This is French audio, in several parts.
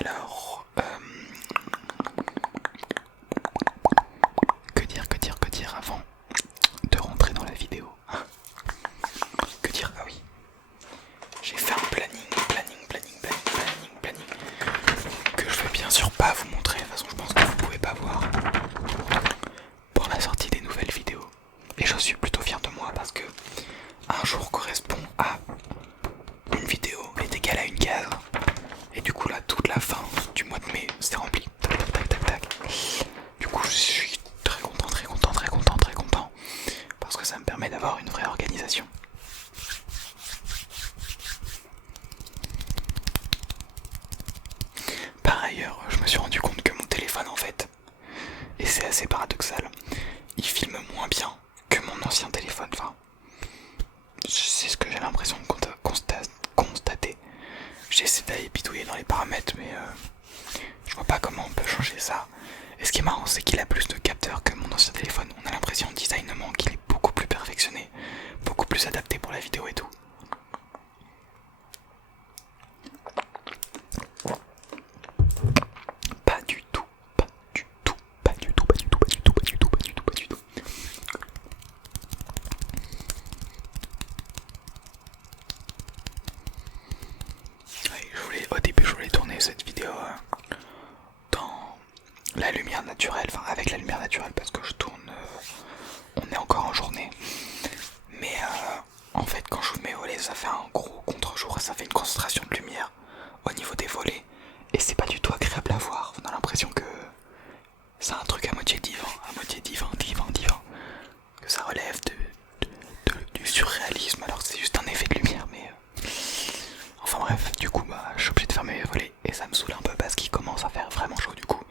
Alors, que dire avant de rentrer dans la vidéo? Que dire? Ah oui, j'ai fait un planning que je vais bien sûr pas vous montrer. De toute façon, je pense que vous pouvez pas voir pour la sortie des nouvelles vidéos. Et je suis plutôt fier de moi parce que un jour correspond à une vidéo est égal à une case. Et du coup là, toute la fin du mois de mai, c'est rempli. Tac, tac, tac, tac. Du coup, je suis très content. Parce que ça me permet d'avoir une vraie organisation. Par ailleurs, je me suis rendu compte que mon téléphone en fait, et c'est assez paradoxal, il filme moins bien que mon ancien téléphone. Enfin, c'est ce que j'ai l'impression de constater. J'ai essayé d'aller bidouiller dans les paramètres, mais je vois pas comment on peut changer ça. Et ce qui est marrant, c'est qu'il a plus de capteurs que mon ancien téléphone. On a l'impression designement qu'il est beaucoup plus perfectionné, beaucoup plus adapté pour la vidéo et tout. Pas du tout. Au début, je voulais tourner cette vidéo dans la lumière naturelle, enfin avec la lumière naturelle parce que je tourne, on est encore en journée. Mais en fait, quand je vous mets volets, ça fait un gros contre-jour et ça fait une concentration de lumière au niveau des volets. Et c'est pas du tout agréable à voir. On a l'impression que c'est un truc à moitié divin, que ça relève du surréalisme alors que c'est juste un effet de lumière. Mais enfin bref, du coup je suis obligé de fermer mes volets et ça me saoule un peu parce qu'il commence à faire vraiment chaud du coup.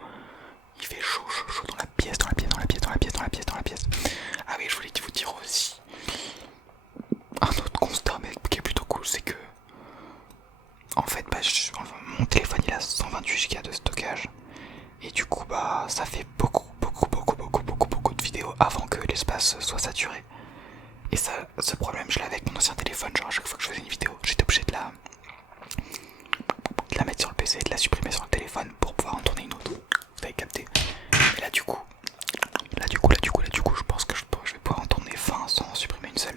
Il fait chaud dans la pièce. Ah oui, je voulais vous dire aussi un autre constat mais qui est plutôt cool, c'est que en fait mon téléphone il a 128 Go de stockage et du coup ça fait beaucoup de vidéos avant que l'espace soit saturé. Et ça, ce problème je l'avais avec mon ancien téléphone, genre à chaque fois que je faisais une vidéo j'étais obligé de la mettre sur le PC et de la supprimer sur le téléphone pour pouvoir en tourner une autre. Vous avez capté. Et là du coup, je pense que je vais pouvoir en tourner 20 sans en supprimer une seule.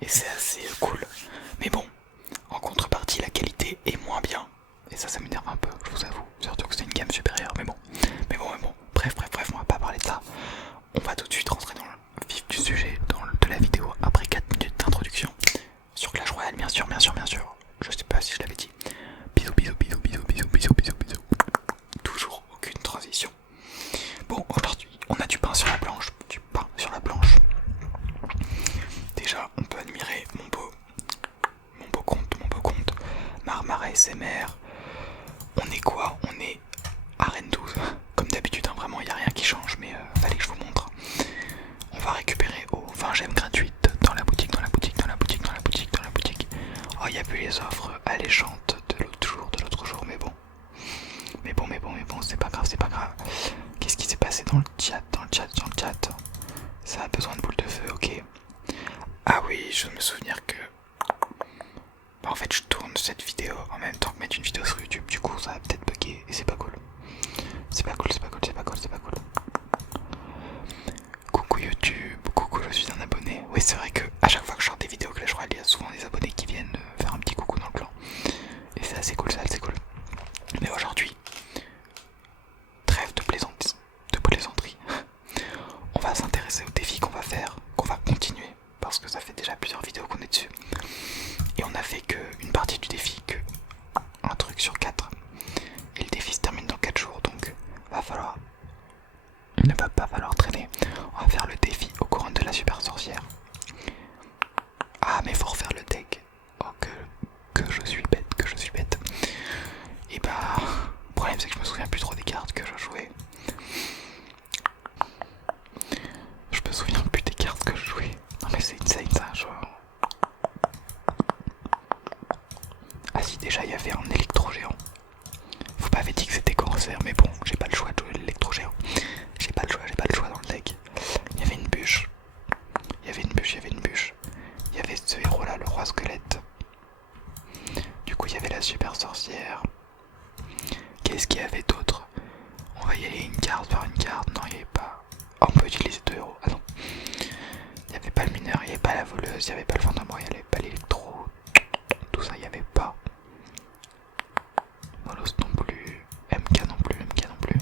Et c'est assez cool. Mais bon, en contrepartie, la qualité est moins bien. Et ça m'énerve un peu, je vous avoue. Surtout que c'est une gamme supérieure. Mais bon. Bref, on va pas parler de ça. On va tout de suite rentrer dans le vif du sujet de la vidéo après 4 minutes d'introduction sur Clash Royale, bien sûr. Je sais pas si je l'avais dit. Bisous. Toujours aucune transition. Bon, aujourd'hui, on a du pain sur la planche. Déjà, on peut admirer mon beau compte. Marmara SMR. On est quoi? On est Arène 12. Comme d'habitude, vraiment, il n'y a rien qui change, mais fallait que je vous montre. On va récupérer aux 20 gemmes gratuites dans la boutique. Oh, il n'y a plus les offres alléchantes de l'autre jour, mais bon, c'est pas grave. Qu'est-ce qui s'est passé dans le chat? Ça a besoin de boules de feu, ok. Ah oui, je me souvenir que en fait je tourne cette vidéo en même temps que mettre une vidéo sur YouTube, du coup ça va peut-être bugger et c'est pas cool. Coucou YouTube, coucou, je suis un abonné. Oui, c'est vrai que à chaque fois que je sors des vidéos Clash Royale, il y a souvent des abonnés qui viennent faire un petit coucou dans le clan. Et c'est assez cool. Mais aujourd'hui, trêve de plaisanterie. On va s'intéresser au défi qu'on va continuer, parce que ça fait déjà plusieurs vidéos qu'on est dessus. Et on a fait qu'une partie du défi, que un truc sur 4. Et le défi se termine dans 4 jours, donc il ne va pas falloir traîner. On va faire le défi aux couronnes de la super sorcière. Ah, mais faut refaire le deck. Oh, que je suis bête. Et le problème c'est que je me souviens plus trop des cartes que je jouais. Non mais c'est insane ça, Ah si, déjà il y avait un électro-géant. Vous m'avez dit que c'était corsaire, mais bon, j'ai pas le choix de jouer l'électro-géant. J'ai pas le choix dans le deck. Il y avait une bûche. Il y avait ce héros là, le roi squelette. Du coup il y avait la super sorcière. Qu'est-ce qu'il y avait d'autre? On va y aller une carte par une carte. Non, il n'y avait pas. Oh, on peut utiliser 2 euros. Ah non. Il n'y avait pas le mineur, il n'y avait pas la voleuse, il n'y avait pas le fantôme royal, il n'y avait pas l'électro. Tout ça, il n'y avait pas. Molos non plus. MK non plus, MK non plus.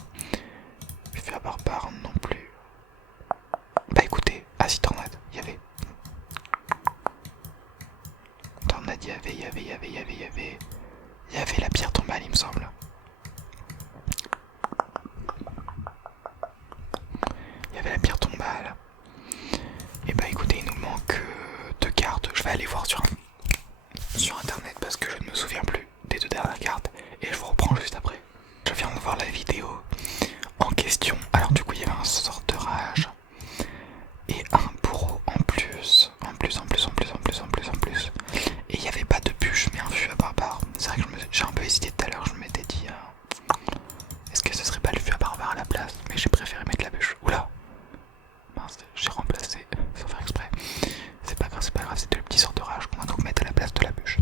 Fur barbare non plus. Bah écoutez, si Tornade, il y avait. Tornade, il y avait la pierre tombale, il me semble. Il y avait la pierre tombale. Et bah écoutez, il nous manque 2 cartes. Je vais aller voir sur internet parce que je ne me souviens plus des 2 dernières cartes. Et je vous reprends juste après. Je viens de voir la vidéo en question. Alors du coup il y avait un sort de rage. Et un bourreau en plus. En plus. Et il n'y avait pas de bûche mais un fût à barbare. C'est vrai que j'ai un peu hésité tout à l'heure. Je m'étais dit est-ce que ce serait pas le fût à barbare à la place? Mais j'ai préféré mettre la bûche. Oula, mince, j'ai remplacé sans faire exprès. C'est pas grave, c'était le petit sort de rage qu'on va donc mettre à la place de la bûche.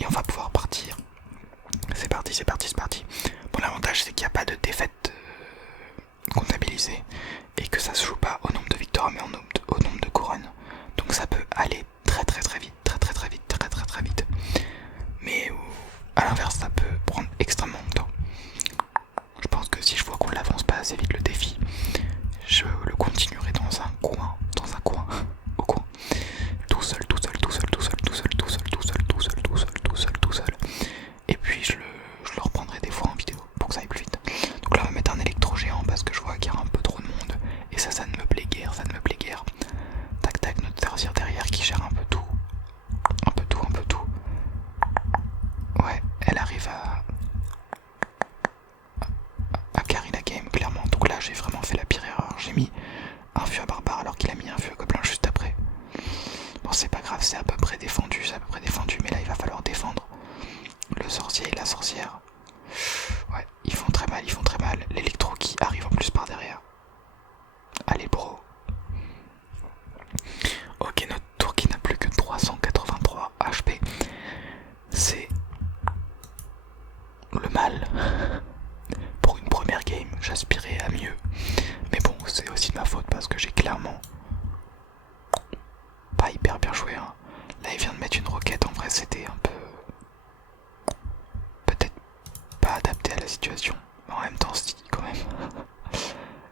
Et on va pouvoir partir. C'est parti. Bon, l'avantage c'est qu'il n'y a pas de défaite comptabilisée et que ça se joue pas au nombre de victoires mais au nombre de couronnes. Donc ça peut aller très vite. Mais à l'inverse, ça peut prendre extrêmement longtemps. Je pense que si je vois qu'on l'avance pas assez vite le défi, je le continuerai dans un coin, au coin, tout seul. Et puis je le reprendrai des fois en vidéo pour que ça aille plus vite. Donc là on va mettre un électro géant parce que je vois qu'il y a un peu trop de monde. Et ça ne me plaît guère, Tac, notre sorcière derrière qui gère un peu tout. Ouais, elle arrive à carry la game clairement. Donc là j'ai vraiment fait la pire erreur. J'ai mis un fût à barbare alors qu'il a mis un fût à gobelin juste après. Bon c'est pas grave, c'est à peu près défendu, mais là il va falloir défendre le sorcier et la sorcière. Ouais, ils font très mal. L'électro qui arrive en plus par derrière. Allez bro. Ok, notre tour qui n'a plus que 383 HP. C'est le mal. Pour une première game, j'aspirais à mieux. Mais bon, c'est aussi de ma faute parce que j'ai clairement pas hyper bien joué. Hein. Là, il vient de mettre une roquette. En vrai, c'était un peu... peut-être pas adapté à la situation. Mais en même temps, si, quand même.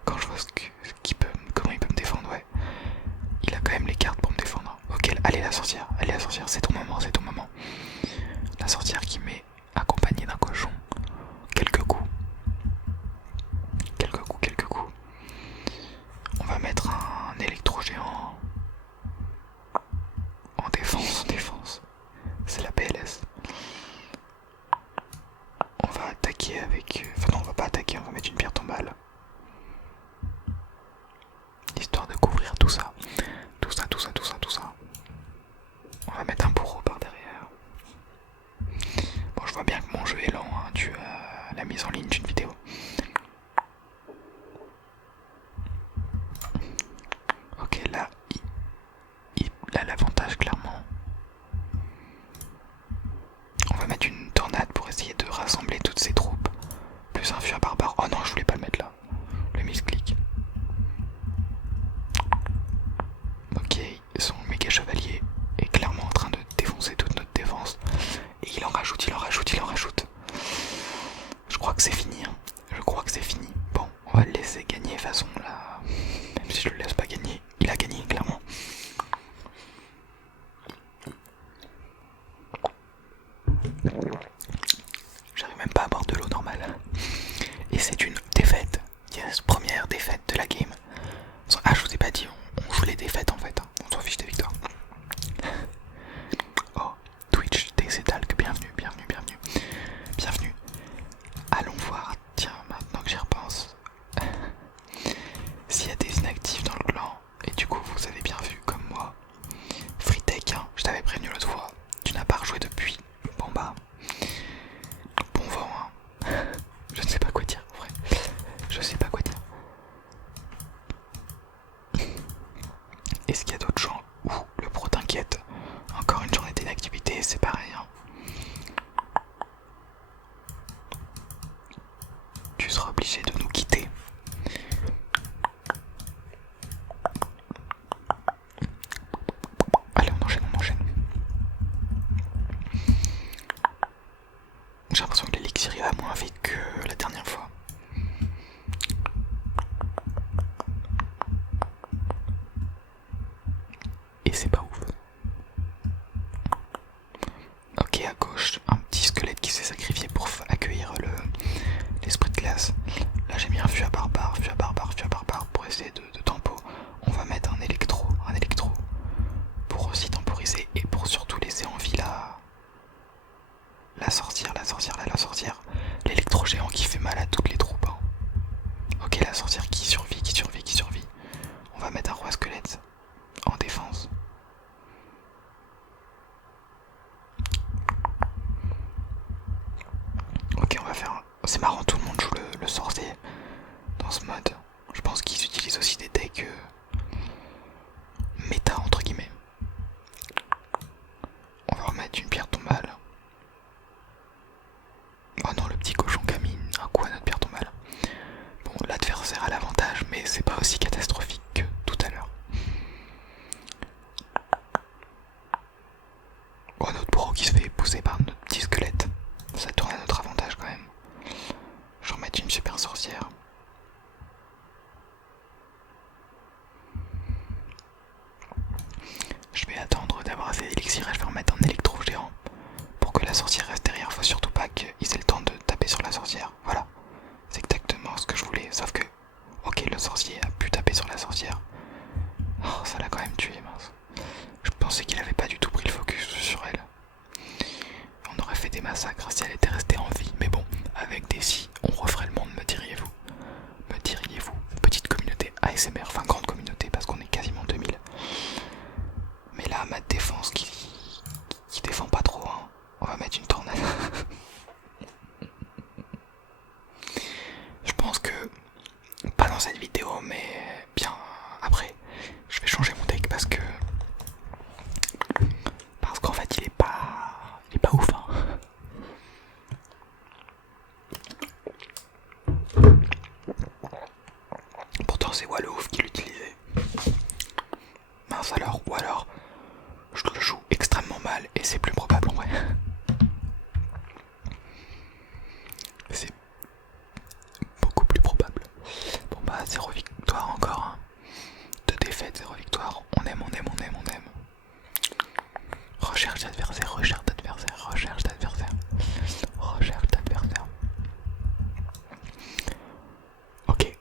Quand je vois comment il peut me défendre, ouais. Il a quand même les cartes pour me défendre. Ok, allez la sorcière, c'est ton moment. La sorcière qui m'est accompagnée d'un cochon. Quelques coups. On va mettre un électro géant en défense. C'est la PLS. On va attaquer avec... Enfin non, on va pas attaquer, on va mettre une pierre tombale. Histoire de couvrir tout ça. On va mettre un bourreau par derrière. Bon, je vois bien que mon jeu est lent, hein, dû à la mise en ligne d'une vidéo. Ok, là, il a l'avantage clairement. On va mettre une tornade pour essayer de rassembler toutes ces troupes. Plus un fût à barbare. Oh non, je voulais pas le mettre là. J'ai l'impression que l'élixir il va moins vite que la dernière fois. Et c'est pas ouf. Ok, à gauche, un petit squelette qui s'est sacrifié pour accueillir l'esprit de glace. Là j'ai mis un fût à barbare pour essayer de tempo. On va mettre un électro pour aussi temporiser et pour surtout laisser en vie la sorcière. L'électro géant qui fait mal à toutes les troupes. Hein. Ok, la sorcière qui survit. On va mettre un roi squelette en défense. Ok, on va faire... C'est marrant, tout le monde joue le sorcier dans ce mode. Je pense qu'ils utilisent aussi des decks méta entre guillemets. On va remettre une pierre tombale. Oh non, le petit cochon qui a mis un coup à notre pierre tombale. Bon, l'adversaire a l'avantage, mais c'est pas aussi catastrophique que tout à l'heure. Oh, notre bourreau qui se fait pousser par notre petit squelette. Ça tourne à notre avantage quand même. Je vais remettre une super sorcière. Je vais attendre d'avoir assez d'élixir et je vais remettre un électro géant pour que la sorcière reste derrière. Faut surtout pas qu'ils aient le temps de taper sur la sorcière. Voilà, c'est exactement ce que je voulais. Sauf que, ok, le sorcier a pu taper sur la sorcière. Oh, ça l'a quand même tué, mince. Je pensais qu'il avait pas du tout pris le focus sur elle. On aurait fait des massacres si elle était restée en vie. Mais bon, avec des si, on referait le monde, me diriez-vous. Petite communauté ASMR, enfin grande communauté parce qu'on est quasiment 2000. Mais là, ma défense qui défend pas trop, hein. On va mettre une tornade. Je pense que, pas dans cette vidéo, mais bien après, je vais changer mon deck parce qu'en fait il est pas ouf, hein. Pourtant c'est Wallouf qui l'utilisait. Mince alors, ou alors je le joue extrêmement mal et c'est plus probable en vrai. C'est beaucoup plus probable. Bon bah 0 victoire encore, hein. 2 défaites, 0 victoire. On aime. Recherche d'adversaire. Ok.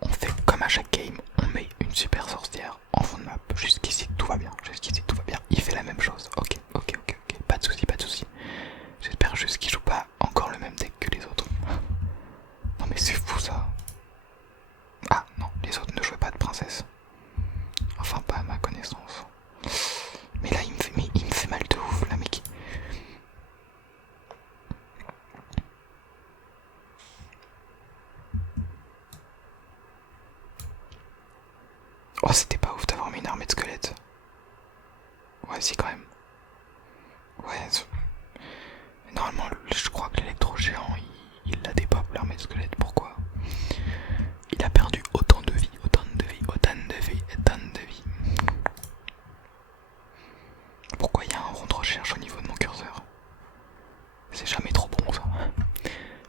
On fait comme à chaque game, on met une super sorcière en fond de map. Jusqu'ici tout va bien. Il fait la même chose. Ok. Pas de soucis. J'espère juste qu'il joue pas encore le même deck que les autres. Non mais c'est fou ça. Ah non, les autres ne jouaient pas de princesse. Enfin pas à ma connaissance. Mais là il me fait mal de ouf là mec. Oh c'était pas ouf d'avoir mis une armée de squelettes. Ouais si quand même. Ouais. Normalement je crois que l'électro géant il la dépop l'armée de squelettes. Pourquoi? Il a perdu autant de vie. Pourquoi il y a un rond de recherche au niveau de mon curseur? C'est jamais trop bon ça.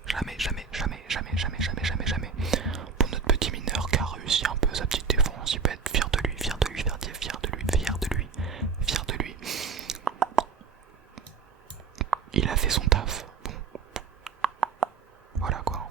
Jamais. Pour notre petit mineur qui a réussi un peu sa petite défense, il peut être fier de lui. Il a fait son taf. Bon. Voilà quoi.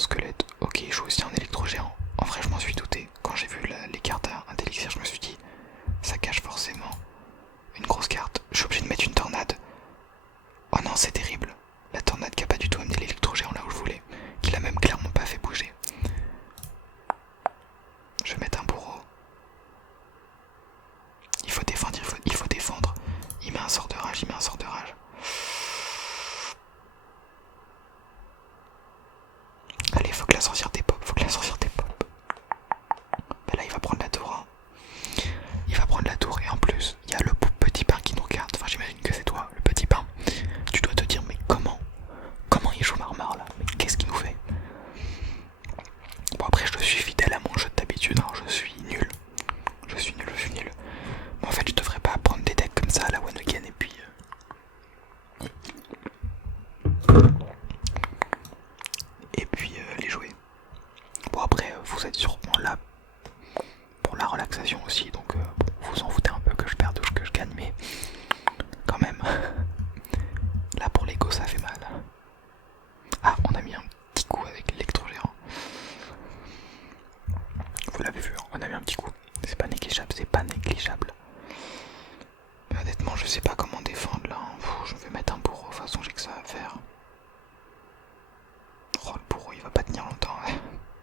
squelette. Ok, il joue aussi en électro-géant. En vrai, je m'en suis douté. Quand j'ai vu les cartes d'élixir, je me suis dit, ça cache forcément une grosse carte. Je suis obligé de mettre une tornade. Oh non, c'est terrible. La tornade qui a pas du tout amené l'électro-géant là où je voulais. Qui l'a même clairement pas fait bouger. Je vais mettre un bourreau. Il faut défendre, il faut défendre. Il met un sort de rage, il met un sort de rage. Allez, faut que la sorcière dépop, faut que la sorcière dépop. Bah là, il va prendre la tour. Hein. Il va prendre la tour et en plus, il y a le petit pain qui nous regarde. Enfin, j'imagine que c'est toi, le petit pain. Tu dois te dire, mais comment il joue Marmar là? Mais qu'est-ce qu'il nous fait? Bon, après, je suis fidèle à mon jeu d'habitude. Hein. Je suis nul. Je suis nul. Mais en fait, je devrais pas prendre des decks comme ça à la one again et puis. Les jouer. Bon, après, vous êtes sûrement là pour la relaxation aussi, donc bon, vous en foutez un peu que je perde ou que je gagne, mais quand même, là pour l'ego ça fait mal. Ah, on a mis un petit coup avec l'électro-géant. Vous l'avez vu, hein, on a mis un petit coup. C'est pas négligeable, Mais honnêtement, je sais pas comment défendre là. Je vais mettre un bourreau, de toute façon j'ai que ça à faire. Oh, le bourreau il va pas tenir longtemps.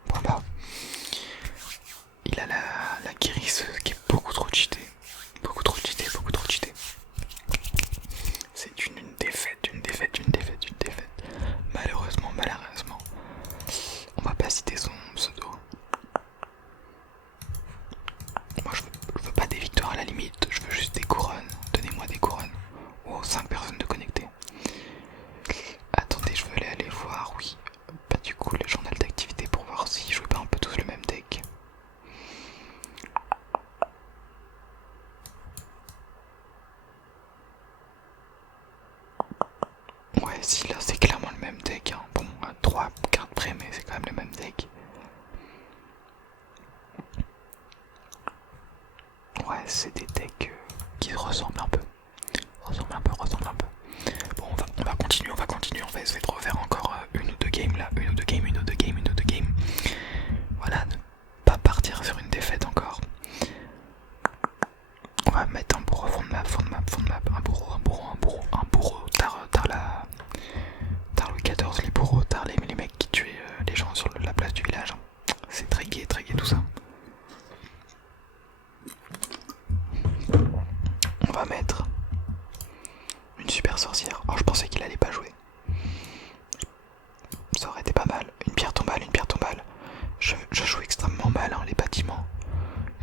Bon bah. Il a la guérisseuse qui est beaucoup trop cheatée. Beaucoup trop cheatée. C'est une défaite. Malheureusement. On va pas citer son pseudo. Moi je veux pas des victoires à la limite, je veux juste des couronnes. Donnez-moi des couronnes. Oh, 5 personnes de connectées. Attendez, je veux aller voir, oui. Bah du coup, le journal d'activité pour voir si je jouais pas un peu tous le même deck. Ouais, si là c'est clairement le même deck. Hein. Bon, à 3 cartes près, mais c'est quand même le même deck. Ouais, c'est des decks qui ressemblent un peu. Ressemblent un peu. Bon, on va continuer. On va essayer de refaire encore une ou deux games là. Une ou deux games. Voilà, ne pas partir sur une défaite encore. On va mettre un bourreau fond de map. Un bourreau. Tard Louis XIV, les bourreaux, tard les mecs qui tuaient les gens sur la place du village. C'est très gai tout ça. On va mettre une super sorcière. Oh, je pensais qu'il allait pas jouer. Ça aurait été pas mal. Une pierre tombale. Je joue extrêmement mal hein, les bâtiments.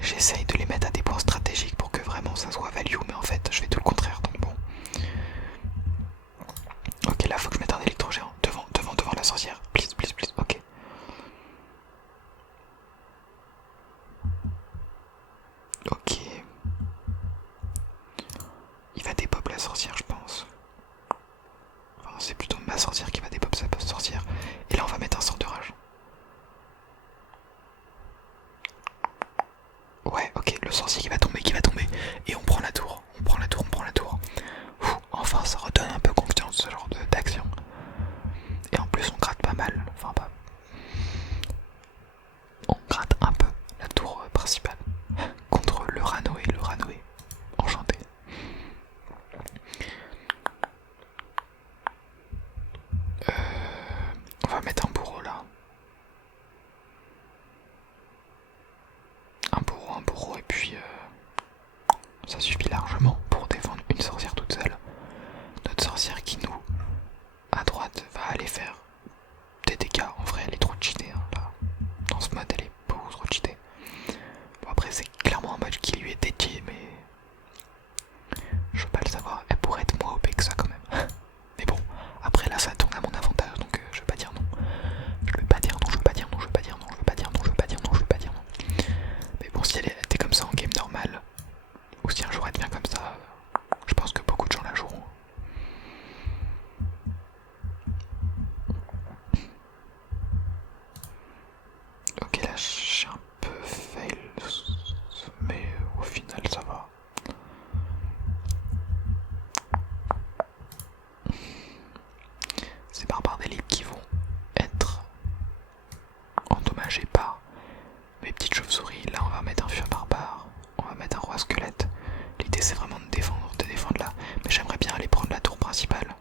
J'essaye de les mettre à des points stratégiques pour que vraiment ça soit value, mais en fait je fais tout le contraire, donc bon. Ok, là faut que je mette un électro-géant devant la sorcière. Please, ok. Ok. Il va dépop la sorcière, je pense. Enfin, c'est plutôt ma sorcière qui va dépop sa sorcière. Et là on va mettre un sort de rage. Ouais, ok, le sorcier qui va tomber. Et on prend la tour. Enfin, ça redonne un peu confiance ce genre d'action. Et en plus, on gratte pas mal. Enfin, pas. On gratte un peu la tour principale contre le Ranoé. Enchanté. On va mettre un bourreau là. Un bourreau, et puis ça suffit largement pour défendre une sorcière toute seule. Notre sorcière qui nous, à droite, va aller faire des dégâts. En vrai, elle est trop cheatée hein, là. Dans ce mode, elle est beaucoup trop cheatée. Bon, après, c'est clairement un match qui lui est dédié, mais je veux pas le savoir. Elle pourrait être moins OP que ça quand même. Mais bon, après là, ça tourne à mon avantage, donc je vais pas dire non. Mais bon, si elle était comme ça en game normal, ou si un jour elle devient comme ça, je pense que beaucoup de gens la joueront. Ok, là j'ai un peu fail, mais au final ça va. Ces barbares d'élite qui vont être enragé par mes petites chauves-souris. Là on va mettre un feu barbare, on va mettre un roi squelette. L'idée c'est vraiment de défendre là. Mais j'aimerais bien aller prendre la tour principale.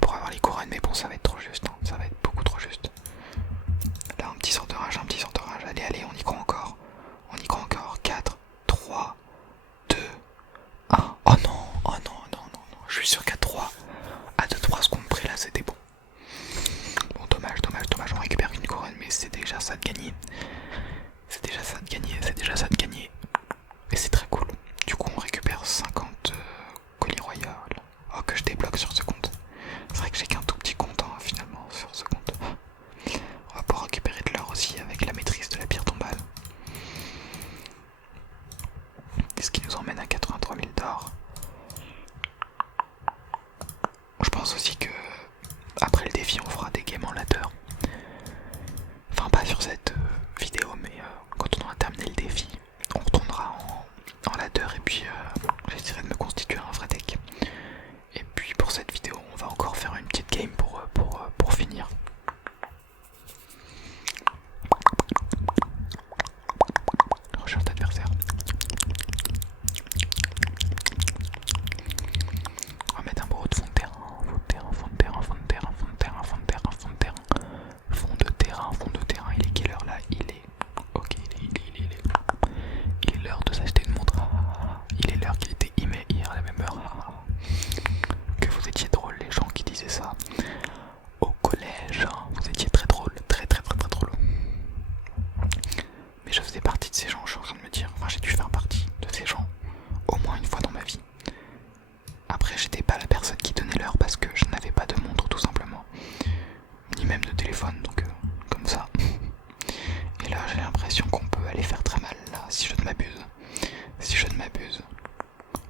Pour avoir les couronnes, mais bon ça va être trop juste, hein. Ça va être beaucoup trop juste. Là un petit sort de rage, un petit sort de rage. Allez, allez, on y croit encore. On y croit encore. 4, 3, 2, 1. Oh non, oh non, non, non, non. Je suis sûr qu'à 3, à 2-3 secondes près là c'était bon. Bon dommage, dommage, dommage, on récupère une couronne, mais c'est déjà ça de gagner. C'est déjà ça de gagner, c'est déjà ça de gagner. Et c'est très cool. Du coup on récupère 50 colis royaux. Oh que je débloque sur ce compte. C'est vrai que j'ai qu'un tout petit compte hein, finalement sur ce compte. On va pouvoir récupérer de l'or aussi avec la maîtrise de la pierre tombale. Ce qui nous emmène à 83 000 d'or. Je pense aussi que après le défi on fera des games en ladder. Enfin pas sur cette vidéo mais quand on aura terminé le défi on retournera en ladder et puis j'essaierai de me constituer un vrai deck. Et puis pour cette vidéo on va encore faire une petite game pour finir. Recherche d'adversaire. On va mettre un beau de fond de terrain, fond de terrain, fond de terrain, fond de terrain, fond de terrain, fond de terrain, fond de terrain, fond de terrain, fond de terrain. Il est quelle heure là? Il est... Ok, il est l'heure de s'acheter une montre. Il est l'heure qu'il était hier à la même heure. Que vous étiez drôles les gens qui disaient ça au collège. Vous étiez très drôles, très drôles. Mais je faisais partie de ces gens, je suis en train de me dire. Enfin j'ai dû faire partie de ces gens au moins une fois dans ma vie. Après j'étais pas la personne qui donnait l'heure parce que je n'avais pas de montre tout simplement. Ni même de téléphone donc comme ça. Et là j'ai l'impression qu'on peut aller faire très mal là si je ne m'abuse. Si je ne m'abuse.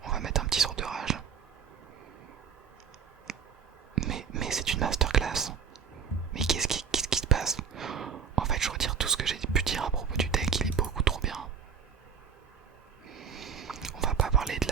On va mettre un petit sort de rage. Mais c'est une masterclass. Mais qu'est-ce qui se passe? En fait je retire tout ce que j'ai pu dire à propos du deck, il est beaucoup trop bien. On va pas parler de